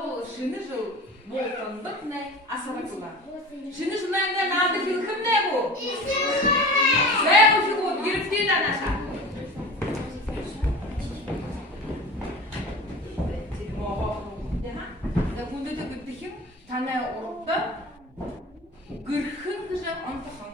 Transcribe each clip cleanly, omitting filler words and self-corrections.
Ол шыны жыл болтандық не асаракула. Шыны жылайында нады филхім не bu? Ne bu филу? Еріктен анаша. Күнді де күттіхім тана ұрыпты гүрхін күжі антықын.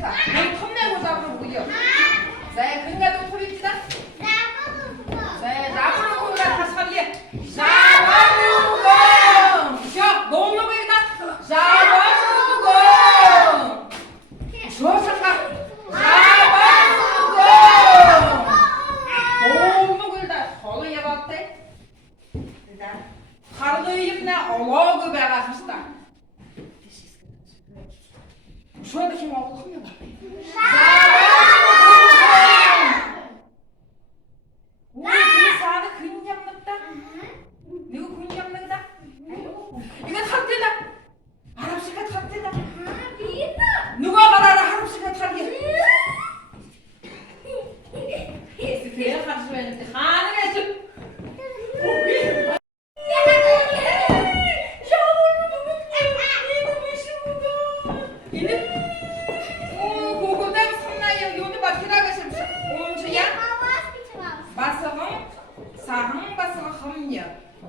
됐다. 넌 톱내고 잡으러 보여. 자, 그녀도 소리치다. 자, 나무를 보자. 다시 살리. 잡아주고. 자, 너무 여기다. 잡아주고. 좋았을까? 잡아주고. 너무 길다. 거기 해봤대. 하루도 입네. 어머그 배가 하시다. şurada kim Allah'ım ya. 오, 그 사는 그냥 났다. 이거 그냥 났다. 이거 탑대다. 아랍시가 탑대다. 누가 말하라 아랍시가 탑대. 그래 가지고 했는데 하늘에 좀.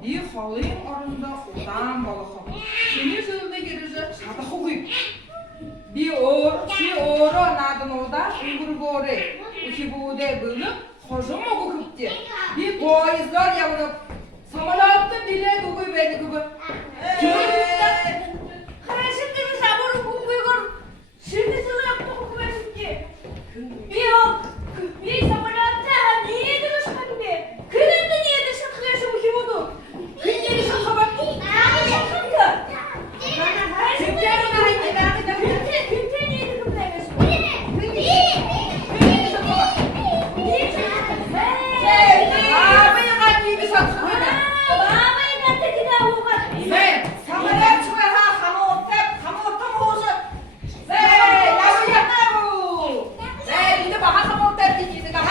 이 халын орында удан балахым. Сені сөйлді кережі шатақы қойып. Би оро надын ода ұңғыр боре. Үхи боде бөліп, қожым оғы күпте. Би поездар яғырып, самолетті билет оғы бәді күбі. Қарашындығы жабыры бұқпайғыр. Şimdi sığırak toku күбәсіпте. Би самолетті неді ұшқан бе? Күнімді неді шатқы яшым ұхи боду? Күннері шатқа бақты? Шатқанды? Күнтері қарайды. Күнтері неді күнді емес? Күннері шатқа бақты? Абайға нейді шатқа бақты? Абайға текіне оған. Самолет шығаға қамы оттап оғы. Яшы ятнағу. Енді баға қамы оттап дейді қамы.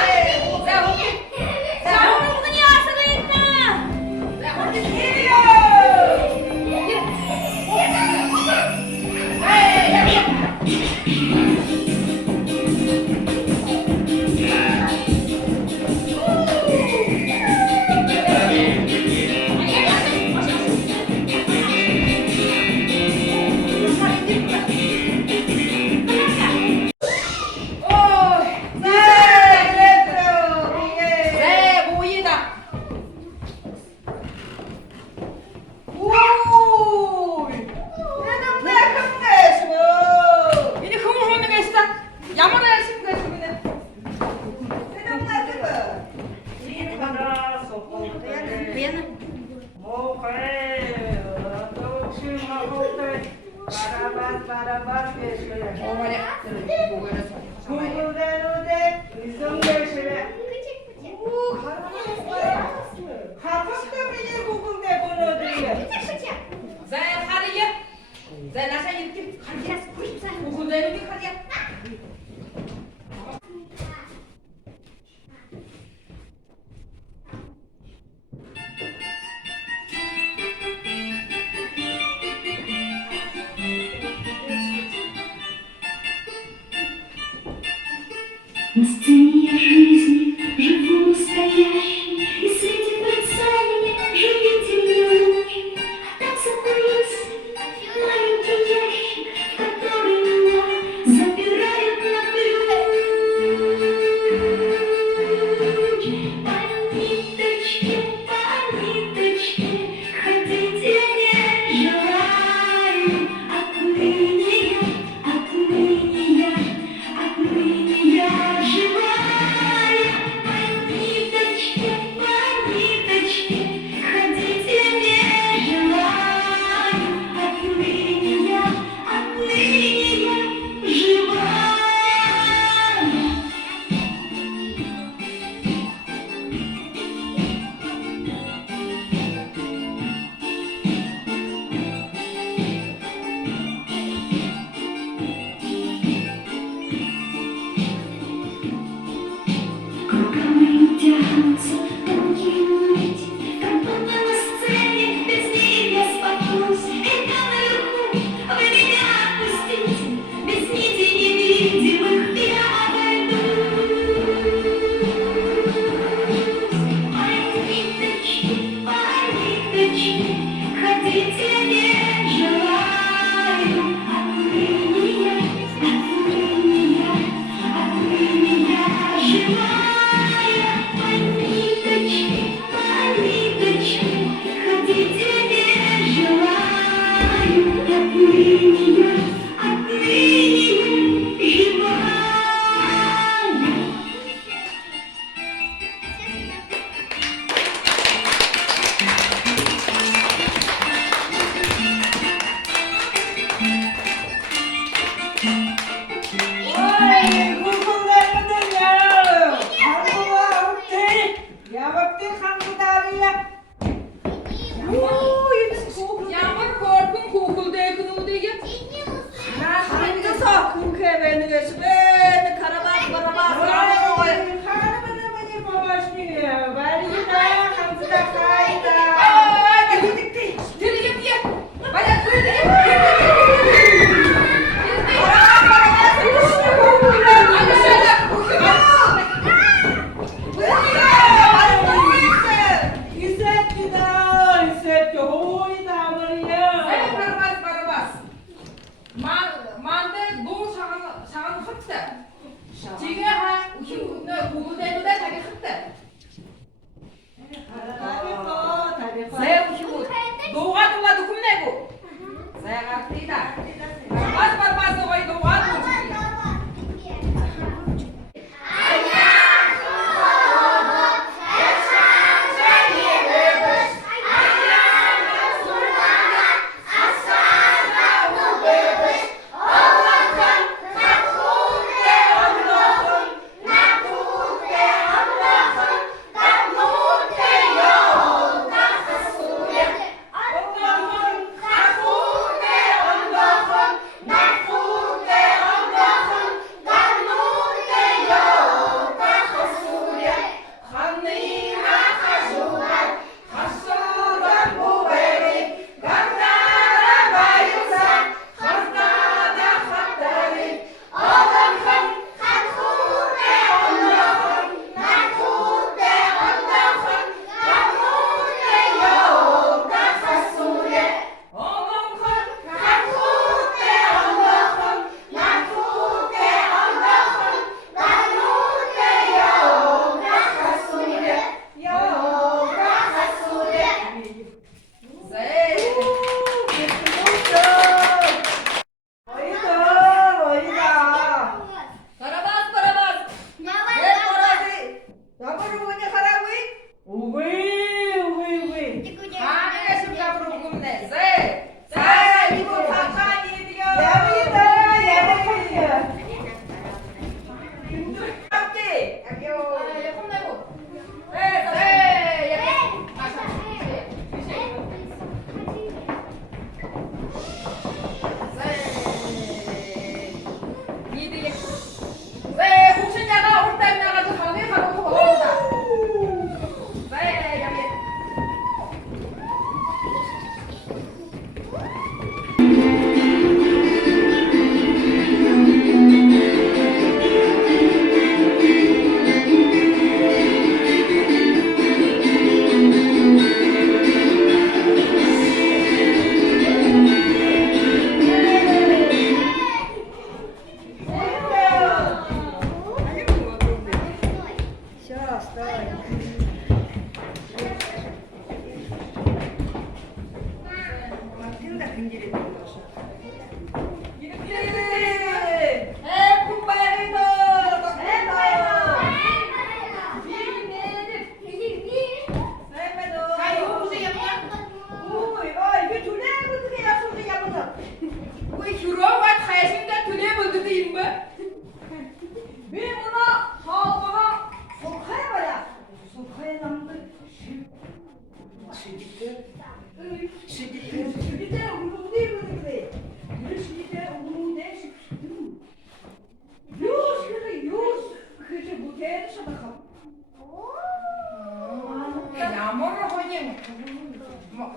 На сцене жизни живу настоящий, и среди мерцания живите мне. Там закрылся маленький ящик, в который меня запирают на ключ. По ниточке ходить я не желаю. Отныне я живая, по ниточке. Шэнэ, карабас, барабас, ой. Харабана мне помощник. Варина, хамзда хайда. Ты, 들리겠니? 만약 이 새끼다. 이 새끼 호이다 말이야. 만데 너 장안 컸대. 지금 한 우리 고부대도 자기 컸대. saya usiku doa tuh kumnego saya ngerti dah pas doa doa tuh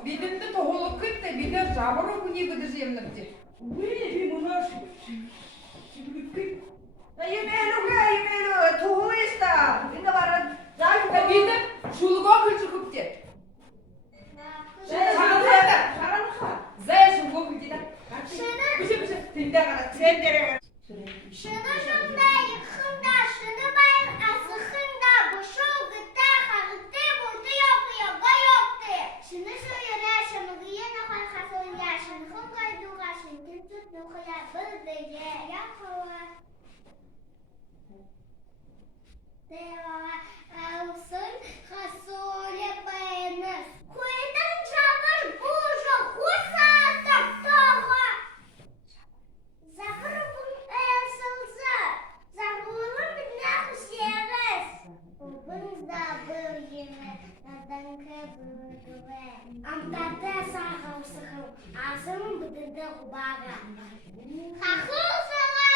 믿음도 더 홀로 끝에 믿음 잡으러 군이 그듯이 없는지. 왜 이거나 예매로 도호했다. 인가 말은 나 믿음 줄고 글줄 급제. 잘한다. 잘한다. 제 줄고 글지다. 무시 된다가라 된대래. Хаху сала,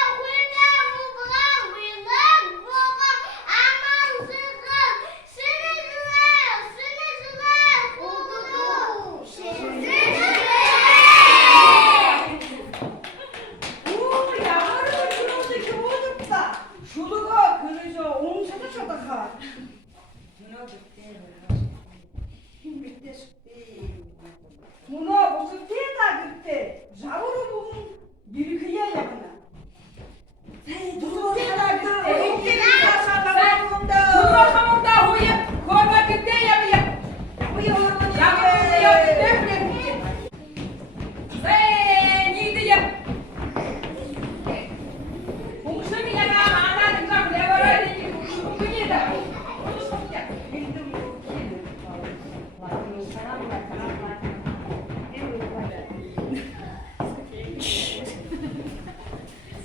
문어 무슨 때다 그때 좌우로 보면 밀크야 야구나. 무슨 때다 그때 이때가 사과한다. 그거 사먹다 호야 그거가 그때야 야 우리 어머니 야구야 그때 그래 세 니들야 공수미야가 많아진 거 내버려야 되지 공수미다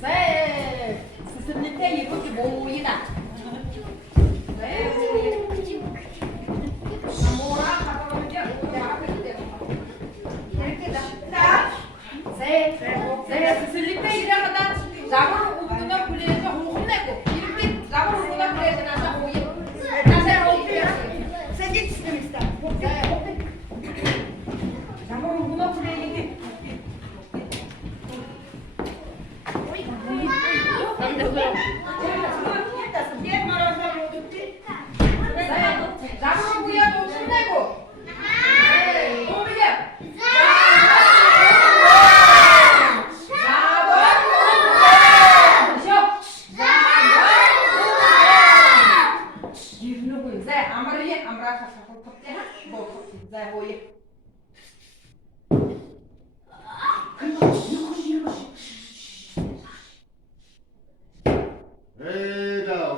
세 스승님께 이렇게 모이다 세 뭐라 하고 이제 내가 그때 이렇게 세 스승님께 일하다 잡으러 오구나 그래서 혼내고 이렇게 잡으러 오구나 그래서 나서 모이 나서 어떻게 생긴 시스템 있다. 잡으러 오구나 그래 이게 잡으러 오야 또 혼내고 오야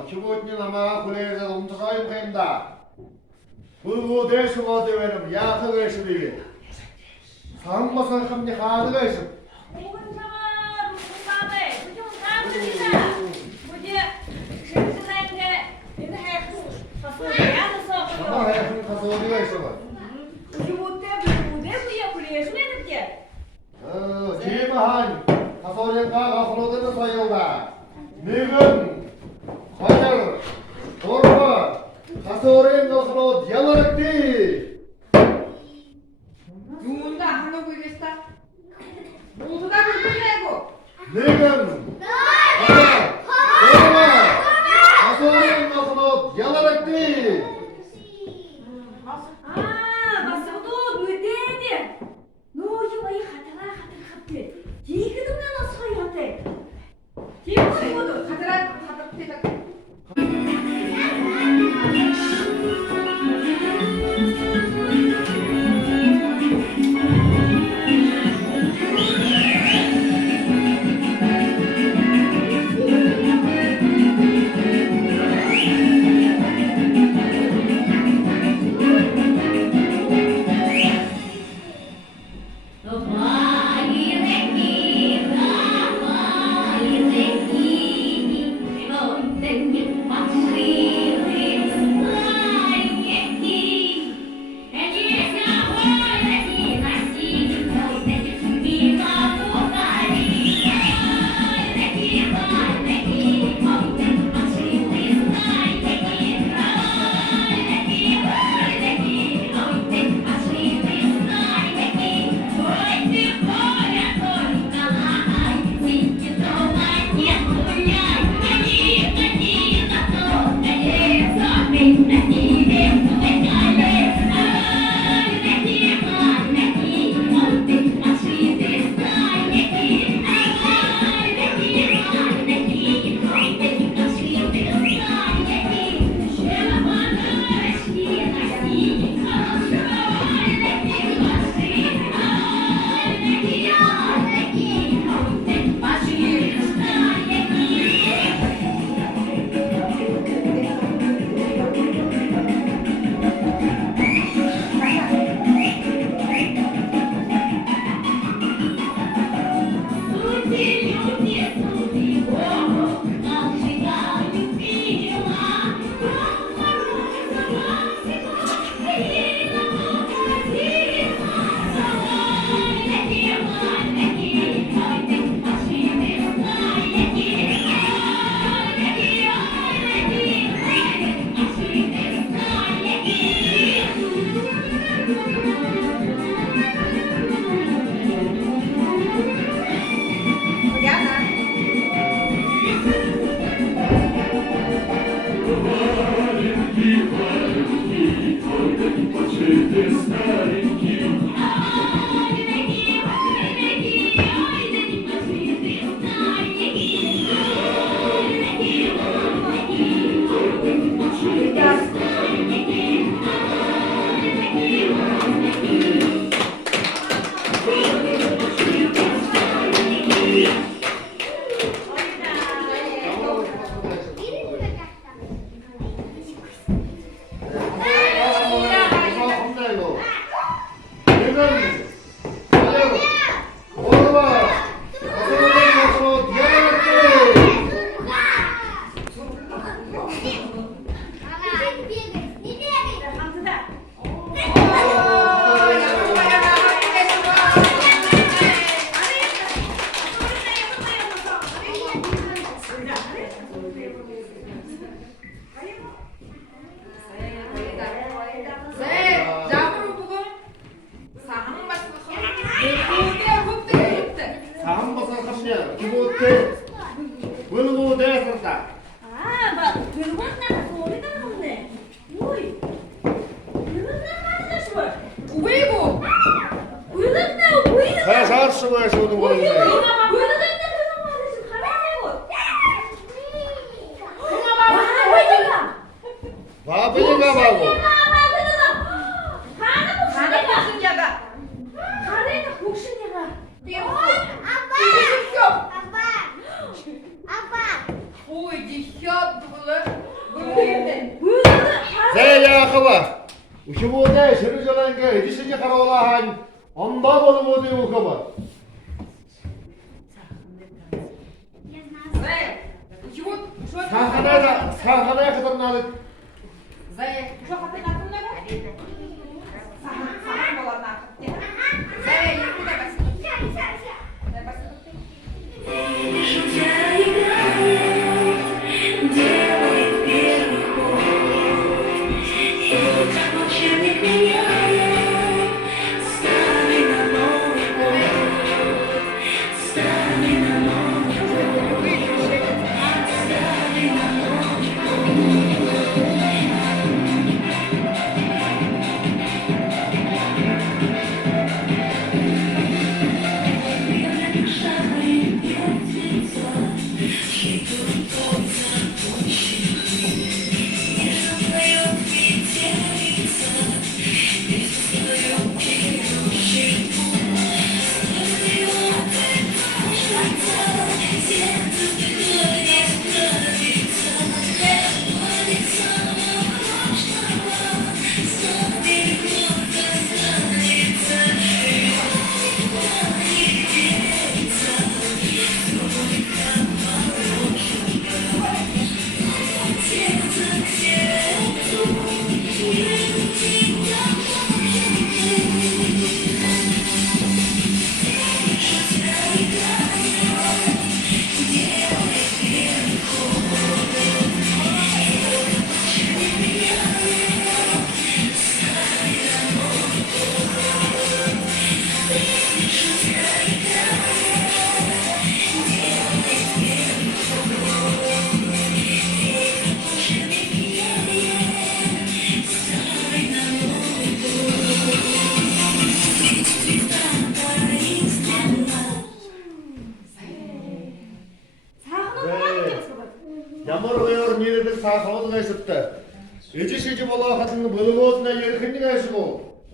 기본이 아마 그래서 엄청나게 됩니다. 그리고 대수가 되면 야석을 쓰리게 상마상 함께 하나가 있어. 정말 해야 가서 어디가 있어? 제마한 가서 어디가 가서 어디가 사용다. 미금 과장 돌아 가서 어디가 가서 디아마르티. 누군가 하려고 이랬다 잡으러 보고 사항 맞서서 내 사한 버섯 하시냐? 기본대 물고 대서다. 우이고 회사 쓰고에서 오는 거인데. 바보인가 봐고. 내야 가봐. 우시보대 세르절한가 이디시지 가로라 한 엄마 보는 모델 가봐. 사하나 그던 나는 Шутя играет, делает первый ход. И как волшебник меняет старый на новый год. Старый на новый год. Старый на новый 야마로 외워는 얘네들 다 가오드가 있었다. 이지시지 몰라 같은 거 물고나 얘를 흔히가 했고.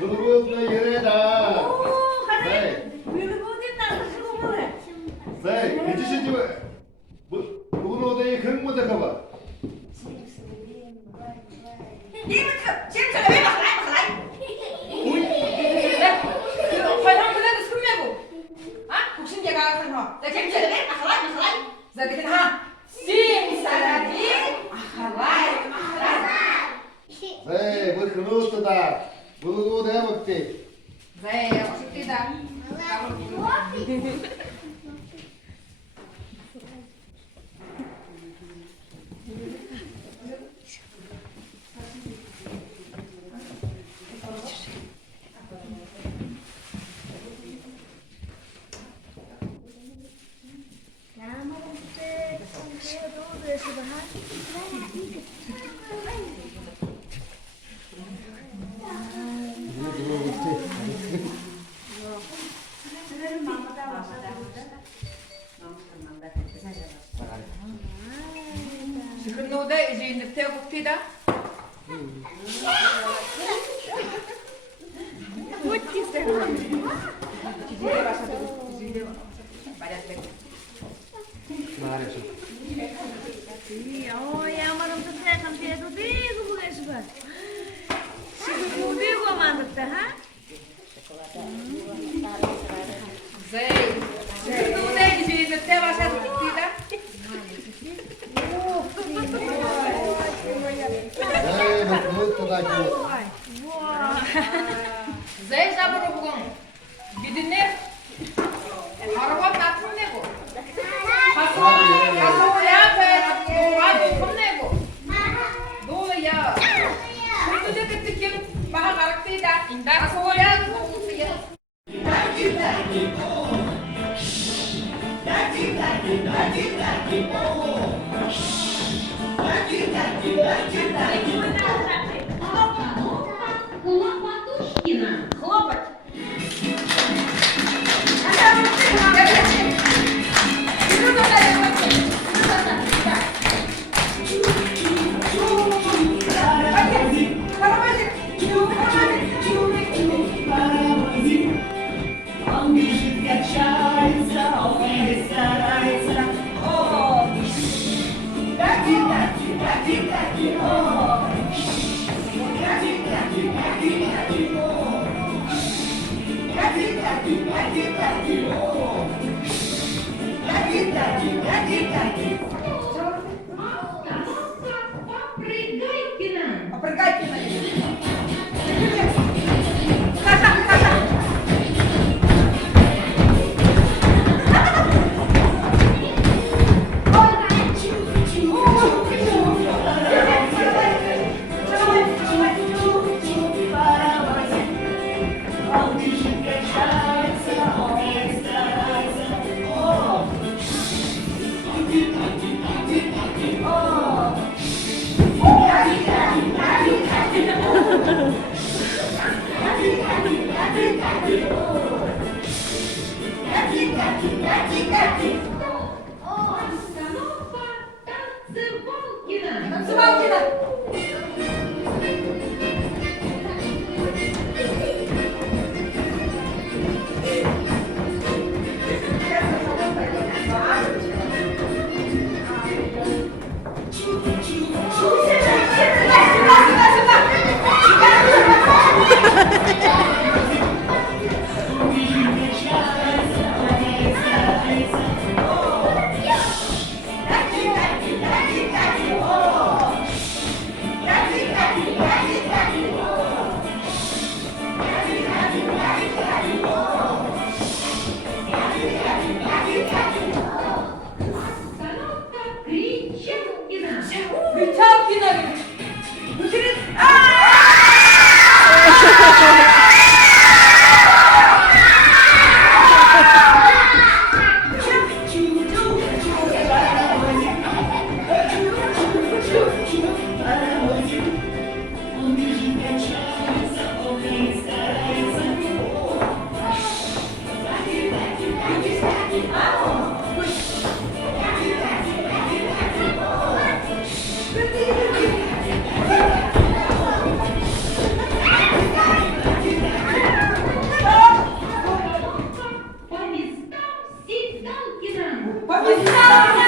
물고나 얘네다. 네, 이지시지 물고나 큰 못해 가봐. 네, 뭐 그노스다. 물고 내가 먹지. 그노다 이제 이제 태국티다. 그노다 이제 이제 태국티다. 네, 뭐 그노스다 있고. Zay 잡으러 보고 믿었네? Хлопатушкина. Хлопать. Он бежит, качается, он не старается. О, таки, о. Попрыгайкина. Попрыгайкина. Он бежит, качается, он не старается. О, Остановка танцевалкина. Танцевалкина. остановка Кричалкина. Кричалкина. Он бежит, качается, он не старается. По местам Сидалкина. По местам.